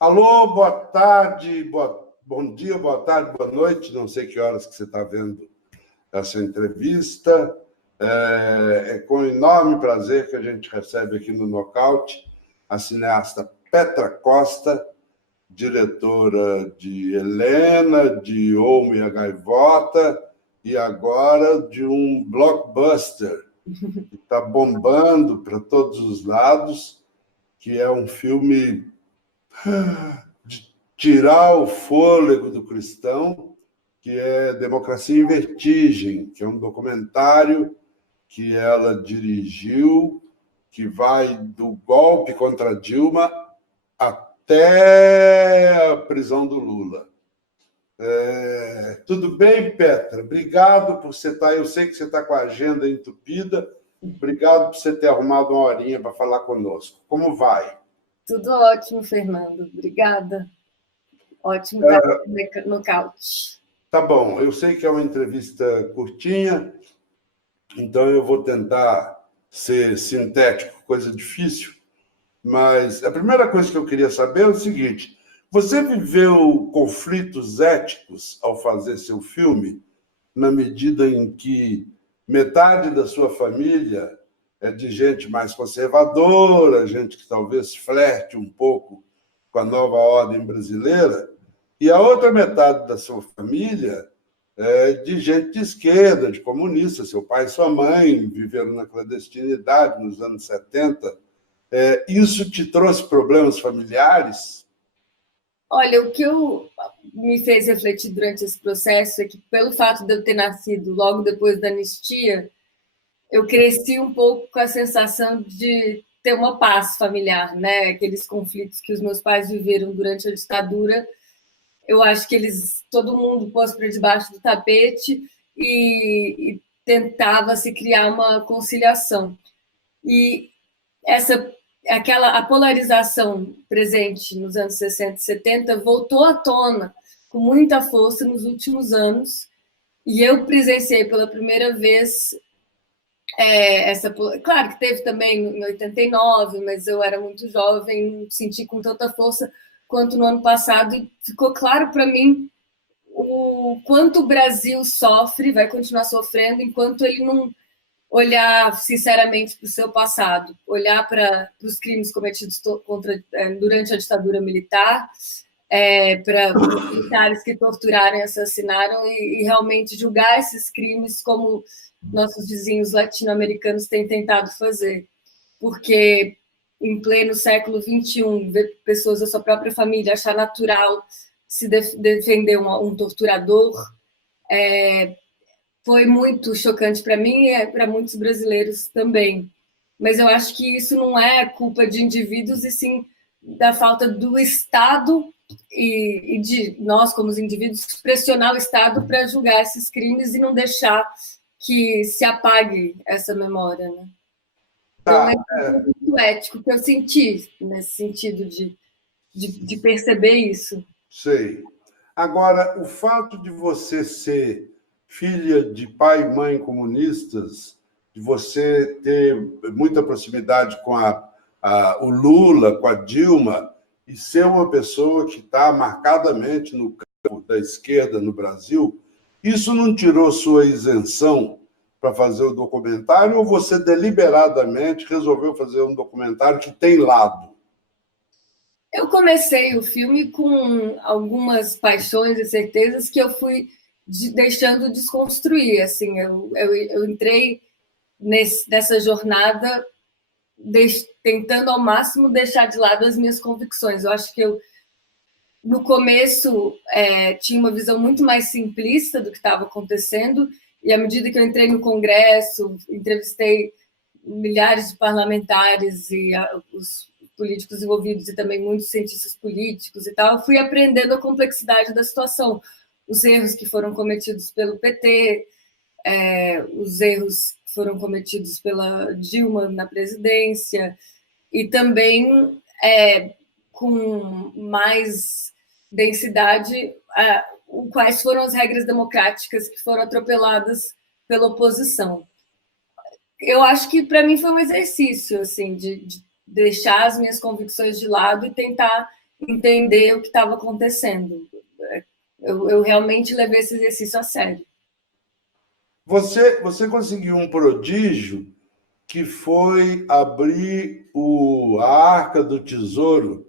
Alô, boa tarde, bom dia, boa tarde, boa noite. Não sei que horas que você está vendo essa entrevista. É com enorme prazer que a gente recebe aqui no Nocaute a cineasta Petra Costa, diretora de Helena, de Olmo e a Gaivota, e agora de um blockbuster que está bombando para todos os lados, que é um filme de tirar o fôlego do cristão, que é Democracia em Vertigem, que é um documentário que ela dirigiu, que vai do golpe contra Dilma até a prisão do Lula. Tudo bem, Petra? Obrigado por você estar. Eu sei que você está com a agenda entupida. Obrigado por você ter arrumado uma horinha para falar conosco. Como vai? Tudo ótimo, Fernando. Obrigada. Ótimo estar no Nocaute. Tá bom, eu sei que é uma entrevista curtinha, então eu vou tentar ser sintético, coisa difícil, mas a primeira coisa que eu queria saber é o seguinte: você viveu conflitos éticos ao fazer seu filme, na medida em que metade da sua família é de gente mais conservadora, gente que talvez flerte um pouco com a nova ordem brasileira, e a outra metade da sua família é de gente de esquerda, de comunista. Seu pai e sua mãe viveram na clandestinidade nos anos 70. Isso te trouxe problemas familiares? Olha, o que me fez refletir durante esse processo é que, pelo fato de eu ter nascido logo depois da anistia, eu cresci um pouco com a sensação de ter uma paz familiar, né? Aqueles conflitos que os meus pais viveram durante a ditadura, eu acho que todo mundo pôs para debaixo do tapete e tentava se criar uma conciliação. E a polarização presente nos anos 60 e 70 voltou à tona com muita força nos últimos anos, e eu presenciei pela primeira vez claro que teve também em 89, mas eu era muito jovem, não senti com tanta força quanto no ano passado, e ficou claro para mim o quanto o Brasil sofre, vai continuar sofrendo, enquanto ele não olhar sinceramente para o seu passado, olhar para os crimes cometidos durante a ditadura militar, para os militares que torturaram e assassinaram, e realmente julgar esses crimes como nossos vizinhos latino-americanos têm tentado fazer. Porque em pleno século XXI, ver pessoas da sua própria família achar natural se defender um torturador foi muito chocante para mim e para muitos brasileiros também. Mas eu acho que isso não é culpa de indivíduos, e sim da falta do Estado e de nós, como os indivíduos, pressionar o Estado para julgar esses crimes e não deixar que se apague essa memória, né? Então, é muito ético que eu senti nesse sentido de perceber isso. Sei. Agora, o fato de você ser filha de pai e mãe comunistas, de você ter muita proximidade com o Lula, com a Dilma, e ser uma pessoa que está marcadamente no campo da esquerda no Brasil, isso não tirou sua isenção para fazer o documentário, ou você deliberadamente resolveu fazer um documentário que tem lado? Eu comecei o filme com algumas paixões e certezas que eu fui deixando desconstruir. Assim, eu entrei nessa jornada tentando ao máximo deixar de lado as minhas convicções. Eu acho que no começo, tinha uma visão muito mais simplista do que estava acontecendo, e à medida que eu entrei no Congresso, entrevistei milhares de parlamentares e os políticos envolvidos, e também muitos cientistas políticos e tal, eu fui aprendendo a complexidade da situação, os erros que foram cometidos pelo PT, os erros que foram cometidos pela Dilma na presidência, e também com mais densidade quais foram as regras democráticas que foram atropeladas pela oposição. Eu acho que para mim foi um exercício assim de deixar as minhas convicções de lado e tentar entender o que estava acontecendo. Eu realmente levei esse exercício a sério. Você conseguiu um prodígio que foi abrir a Arca do Tesouro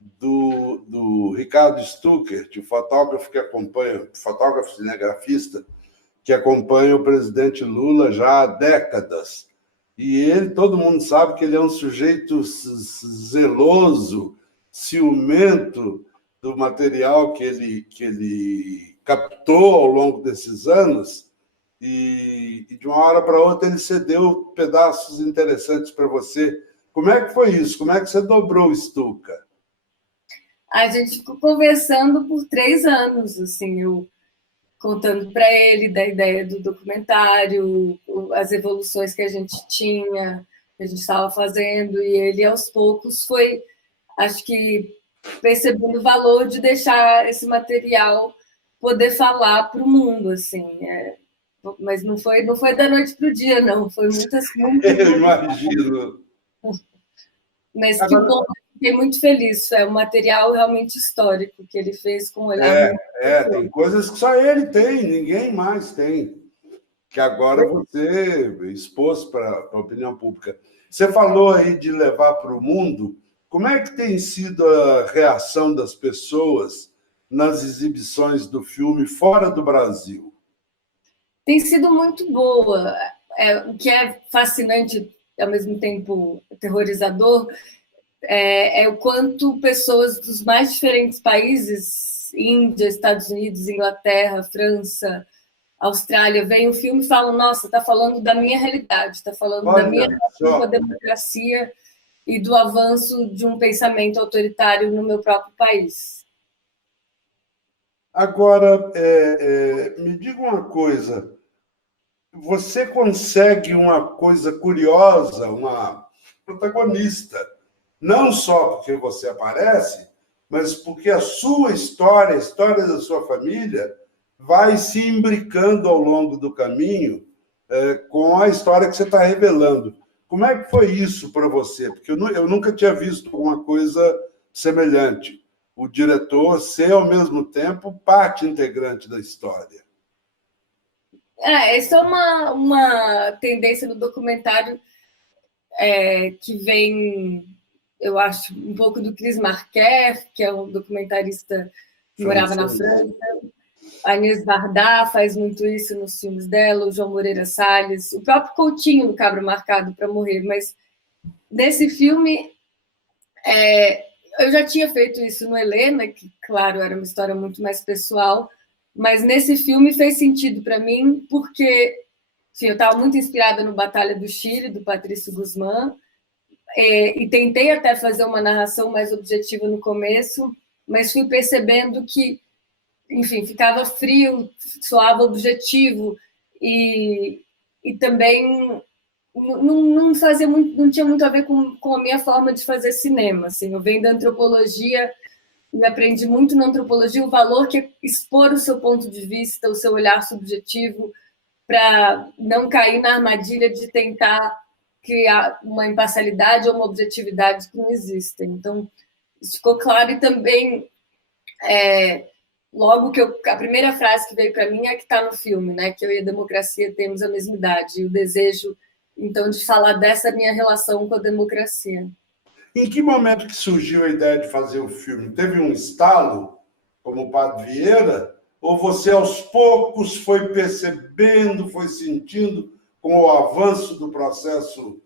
do Ricardo Stuckert, o fotógrafo cinegrafista, que acompanha o presidente Lula já há décadas. E ele, todo mundo sabe que ele é um sujeito zeloso, ciumento do material que ele captou ao longo desses anos, e de uma hora para outra ele cedeu pedaços interessantes para você. Como é que foi isso? Como é que você dobrou o Stuka? A gente ficou conversando por 3 anos, assim, eu contando para ele da ideia do documentário, as evoluções que a gente tinha, que a gente estava fazendo, e ele, aos poucos, foi, acho que, percebendo o valor de deixar esse material poder falar para o mundo, assim. Mas não foi da noite para o dia, não. Foi muitas. Eu imagino. Mas que bom, fiquei muito feliz. É um material realmente histórico que ele fez com um olhar muito. Tem coisas que só ele tem, ninguém mais tem, que agora você expôs para a opinião pública. Você falou aí de levar para o mundo. Como é que tem sido a reação das pessoas nas exibições do filme fora do Brasil? Tem sido muito boa. O que é fascinante, ao mesmo tempo aterrorizador, é o quanto pessoas dos mais diferentes países, Índia, Estados Unidos, Inglaterra, França, Austrália, veem o filme e falam: nossa, está falando da minha realidade, está falando da minha relação com a democracia e do avanço de um pensamento autoritário no meu próprio país. Agora, me diga uma coisa. Você consegue uma coisa curiosa, uma protagonista, não só porque você aparece, mas porque a sua história, a história da sua família, vai se imbricando ao longo do caminho com a história que você está revelando. Como é que foi isso para você? Porque eu nunca tinha visto alguma coisa semelhante. O diretor ser, ao mesmo tempo, parte integrante da história. Essa é uma tendência no documentário que vem, eu acho, um pouco do Chris Marquer, que é um documentarista que morava na França. A Inês Bardá faz muito isso nos filmes dela, o João Moreira Salles, o próprio Coutinho do Cabra Marcado para Morrer. Mas nesse filme, eu já tinha feito isso no Helena, que, claro, era uma história muito mais pessoal, mas nesse filme fez sentido para mim, porque eu estava muito inspirada no Batalha do Chile, do Patrício Guzmán, e tentei até fazer uma narração mais objetiva no começo, mas fui percebendo que, enfim, ficava frio, soava objetivo, e também não fazia muito, não tinha muito a ver com a minha forma de fazer cinema. Assim, eu venho da antropologia e aprendi muito na antropologia o valor que é expor o seu ponto de vista, o seu olhar subjetivo, para não cair na armadilha de tentar criar uma imparcialidade ou uma objetividade que não existem. Então, isso ficou claro. E também, logo que a primeira frase que veio para mim é que está no filme, né? Que eu e a democracia temos a mesma idade. E o desejo, então, de falar dessa minha relação com a democracia. Em que momento que surgiu a ideia de fazer o filme? Teve um estalo, como o Padre Vieira, ou você, aos poucos, foi percebendo, foi sentindo, com o avanço do processo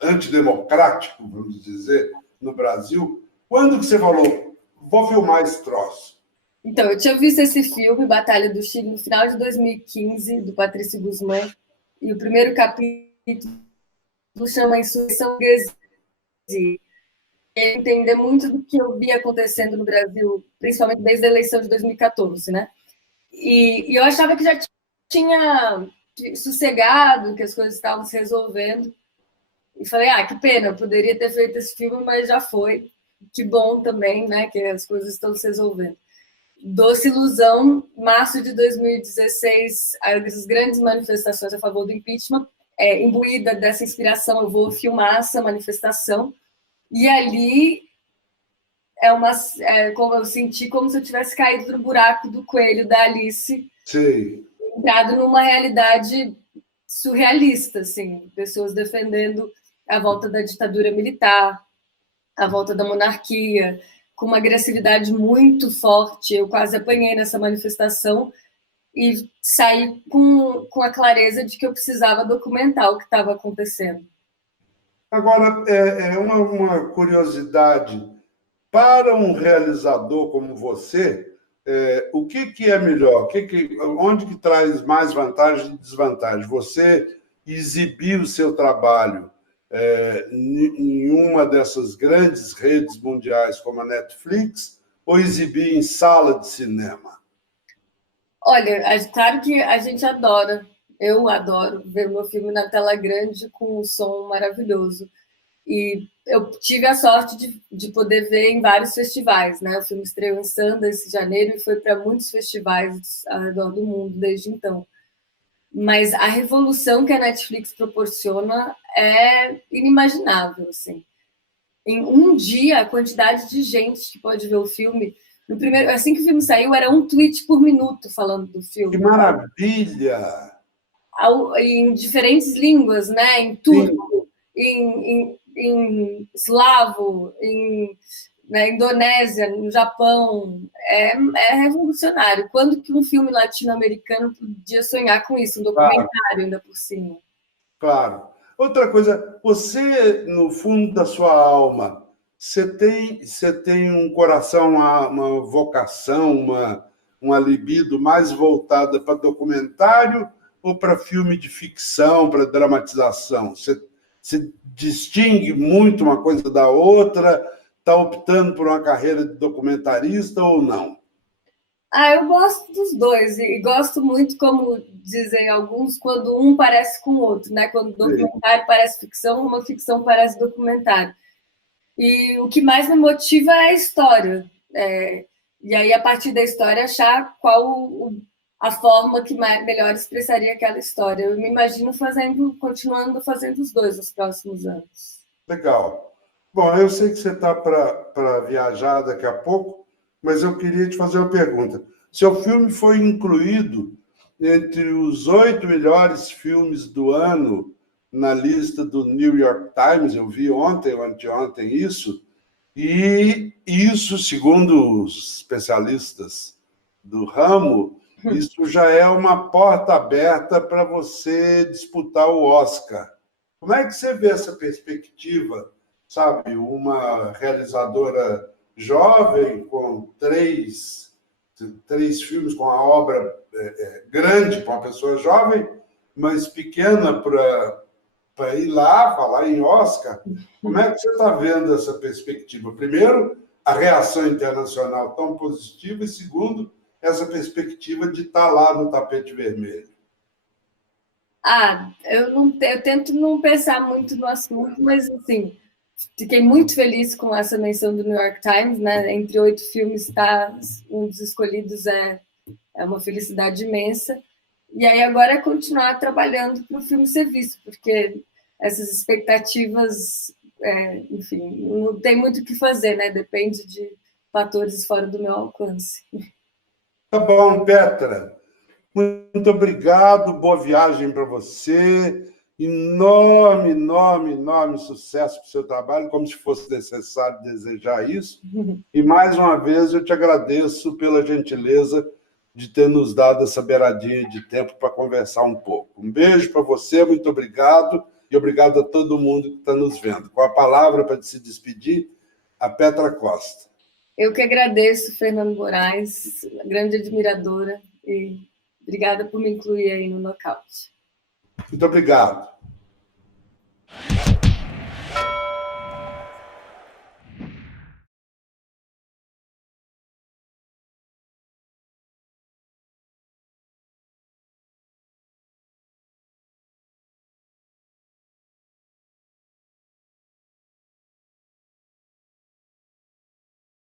antidemocrático, vamos dizer, no Brasil? Quando que você falou, vou filmar esse troço? Então, eu tinha visto esse filme, Batalha do Chile, no final de 2015, do Patrício Guzmán, e o primeiro capítulo chama Insurreição Gezi. Entender muito do que eu via acontecendo no Brasil, principalmente desde a eleição de 2014, né? E eu achava que já tinha sossegado, que as coisas estavam se resolvendo. E falei, que pena, eu poderia ter feito esse filme, mas já foi. Que bom também, né, que as coisas estão se resolvendo. Doce ilusão, março de 2016, as grandes manifestações a favor do impeachment, imbuída dessa inspiração, eu vou filmar essa manifestação. E ali como eu senti como se eu tivesse caído no buraco do coelho da Alice, Sim. entrado numa realidade surrealista, assim, pessoas defendendo a volta da ditadura militar, a volta da monarquia, com uma agressividade muito forte. Eu quase apanhei nessa manifestação e saí com a clareza de que eu precisava documentar o que estava acontecendo. Agora, é uma curiosidade. Para um realizador como você, o que é melhor? Onde que traz mais vantagem e desvantagem? Você exibir o seu trabalho em uma dessas grandes redes mundiais como a Netflix ou exibir em sala de cinema? Olha, claro que a gente adora, eu adoro ver meu filme na tela grande com um som maravilhoso. E eu tive a sorte de poder ver em vários festivais, né? O filme estreou em Sundance em janeiro e foi para muitos festivais ao redor do mundo desde então. Mas a revolução que a Netflix proporciona é inimaginável, assim. Em um dia, a quantidade de gente que pode ver o filme. No primeiro, assim que o filme saiu, era um tweet por minuto falando do filme. Que maravilha! Em diferentes línguas, né? Em turco, em eslavo, na Indonésia, no Japão. É revolucionário. Quando que um filme latino-americano podia sonhar com isso? Um documentário, claro, ainda por cima. Claro. Outra coisa, você, no fundo da sua alma, você tem um coração, uma vocação, uma libido mais voltada para documentário ou para filme de ficção, para dramatização? Você distingue muito uma coisa da outra? Está optando por uma carreira de documentarista ou não? Eu gosto dos dois, e gosto muito, como dizem alguns, quando um parece com o outro, né? Quando o documentário parece ficção, uma ficção parece documentário. E o que mais me motiva é a história. E aí, a partir da história, achar qual a forma que melhor expressaria aquela história. Eu me imagino continuando fazendo os dois nos próximos anos. Legal. Bom, eu sei que você está para viajar daqui a pouco, mas eu queria te fazer uma pergunta. Seu filme foi incluído entre os 8 melhores filmes do ano na lista do New York Times, eu vi ontem ou anteontem isso, e isso, segundo os especialistas do ramo, isso já é uma porta aberta para você disputar o Oscar. Como é que você vê essa perspectiva, sabe? Uma realizadora jovem com três filmes, com a obra grande para uma pessoa jovem, mas pequena para ir lá falar em Oscar. Como é que você está vendo essa perspectiva? Primeiro, a reação internacional tão positiva, e segundo, essa perspectiva de estar lá no tapete vermelho. Eu tento não pensar muito no assunto, mas assim, fiquei muito feliz com essa menção do New York Times, né? Entre 8 filmes, um dos escolhidos é uma felicidade imensa. E aí agora é continuar trabalhando para o filme ser visto, porque essas expectativas, enfim, não tem muito o que fazer, né? Depende de fatores fora do meu alcance. Tá bom, Petra. Muito obrigado, boa viagem para você. Enorme, enorme, enorme sucesso para o seu trabalho, como se fosse necessário desejar isso. E, mais uma vez, eu te agradeço pela gentileza de ter nos dado essa beiradinha de tempo para conversar um pouco. Um beijo para você, muito obrigado, e obrigado a todo mundo que está nos vendo. Com a palavra para se despedir, a Petra Costa. Eu que agradeço, Fernando Moraes, grande admiradora, e obrigada por me incluir aí no Nocaute. Muito obrigado.